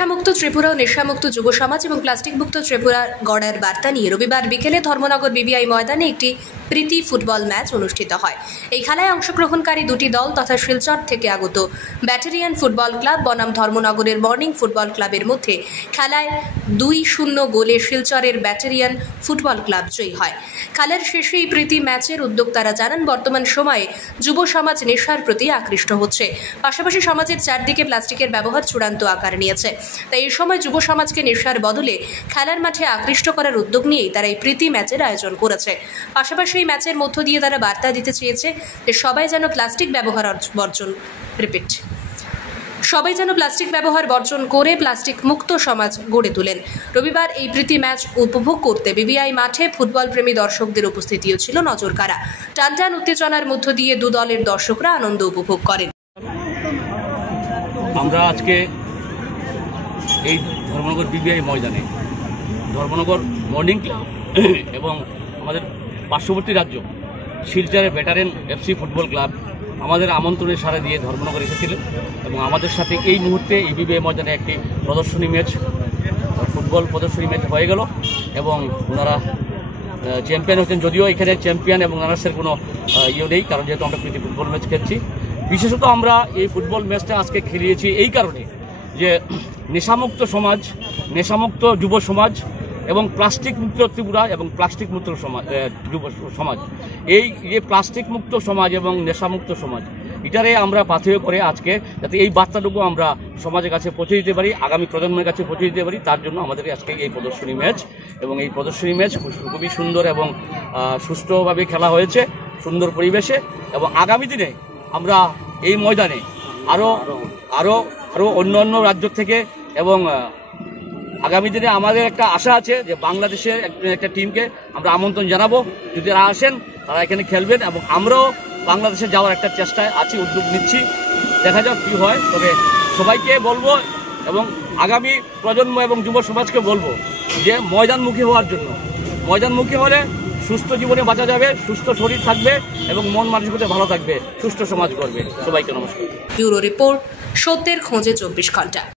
নেশামুক্ত ত্রিপুরা ও নেশামুক্ত যুব সমাজ এবং প্লাস্টিক মুক্ত ত্রিপুরা গড়ার বার্তা নিয়ে রবিবার বিকেলে ধর্মনগর বিবিআই ময়দানে একটি প্রীতি ফুটবল ম্যাচ অনুষ্ঠিত হয়। এই খেলায় অংশগ্রহণকারী দুটি দল তথা শিলচর থেকে আগত ব্যাটালিয়ন ফুটবল ক্লাব বনাম ধর্মনগরের মর্নিং ফুটবল ক্লাবের মধ্যে খেলায় 2-0 গোলে শিলচরের ব্যাটালিয়ন ফুটবল ক্লাব জয়ী হয়। খেলার শেষে এই প্রীতি ম্যাচের উদ্যোক্তারা জানান, বর্তমান সময়ে যুব সমাজ নেশার প্রতি আকৃষ্ট হচ্ছে, পাশাপাশি সমাজের চারদিকে প্লাস্টিকের ব্যবহার চূড়ান্ত আকার নিয়েছে। তাই এই সময় যুব সমাজকে নেশার বদলে খেলার মাঠে আকৃষ্ট করার উদ্যোগ নিয়েই তারা এই প্রীতি ম্যাচের আয়োজন করেছে। পাশাপাশি এই ম্যাচের মধ্য দিয়ে তারা বার্তা দিতে চেয়েছে যে সবাই যেন প্লাস্টিক ব্যবহার বর্জন করে প্লাস্টিক মুক্ত সমাজ গড়ে তোলেন। রবিবার এই প্রীতি ম্যাচ উপভোগ করতে বিবিআই মাঠে ফুটবল প্রেমী দর্শকদের উপস্থিতিও ছিল নজরকাড়া। টানটান উত্তেজনার মধ্য দিয়ে দু দলের দর্শকরা আনন্দ উপভোগ করেন। আমরা আজকে এই ধর্মনগর বিবিআই ময়দানে ধর্মনগর মর্নিং ক্লাব এবং আমাদের পার্শ্ববর্তী রাজ্য শিলচরের ভেটারেন এফসি ফুটবল ক্লাব আমাদের আমন্ত্রণের সাড়া দিয়ে ধর্মনগর এসেছিলেন এবং আমাদের সাথে এই মুহূর্তে এই বিবিআই ময়দানে একটি ফুটবল প্রদর্শনী ম্যাচ হয়ে গেল এবং ওনারা চ্যাম্পিয়ন হচ্ছেন। যদিও এখানে চ্যাম্পিয়ন এবং রানার্সের কোনো নেই, কারণ যেহেতু আমরা প্রীতি ফুটবল ম্যাচ খেলছি। বিশেষত আমরা এই ফুটবল ম্যাচটা আজকে খেলিয়েছি এই কারণে যে নেশামুক্ত সমাজ, নেশামুক্ত যুব সমাজ এবং প্লাস্টিক মুক্ত ত্রিপুরা এবং প্লাস্টিক মুক্ত যুব সমাজ, এই যে প্লাস্টিক মুক্ত সমাজ এবং নেশামুক্ত সমাজ, এটারে আমরা পাথেয় করে আজকে যাতে এই বার্তাটুকু আমরা সমাজের কাছে পৌঁছে দিতে পারি, আগামী প্রজন্মের কাছে পৌঁছে দিতে পারি, তার জন্য আমাদের আজকে এই প্রদর্শনী ম্যাচ। এবং এই প্রদর্শনী ম্যাচ খুবই সুন্দর এবং সুষ্ঠুভাবে খেলা হয়েছে, সুন্দর পরিবেশে। এবং আগামী দিনে আমরা এই ময়দানে আরো অন্য রাজ্য থেকে এবং আগামী দিনে আমাদের একটা আশা আছে যে বাংলাদেশের একটা টিমকে আমরা আমন্ত্রণ জানাবো, যদি তারা আসেন তারা এখানে খেলবেন এবং আমরাও বাংলাদেশে যাওয়ার একটা চেষ্টায় আছি, উদ্যোগ নিচ্ছি, দেখা যাক কী হয়। তবে সবাইকে বলবো এবং আগামী প্রজন্ম এবং যুব সমাজকে বলবো যে ময়দানমুখী হওয়ার জন্য, ময়দানমুখী হলে সুস্থ জীবনে বাঁচা যাবে, সুস্থ শরীর থাকবে এবং মন মানসিকতা ভালো থাকবে, সুস্থ সমাজ গড়বে। সবাইকে নমস্কার। ব্যুরো রিপোর্ট, সত্যের খোঁজে 24 ঘন্টা।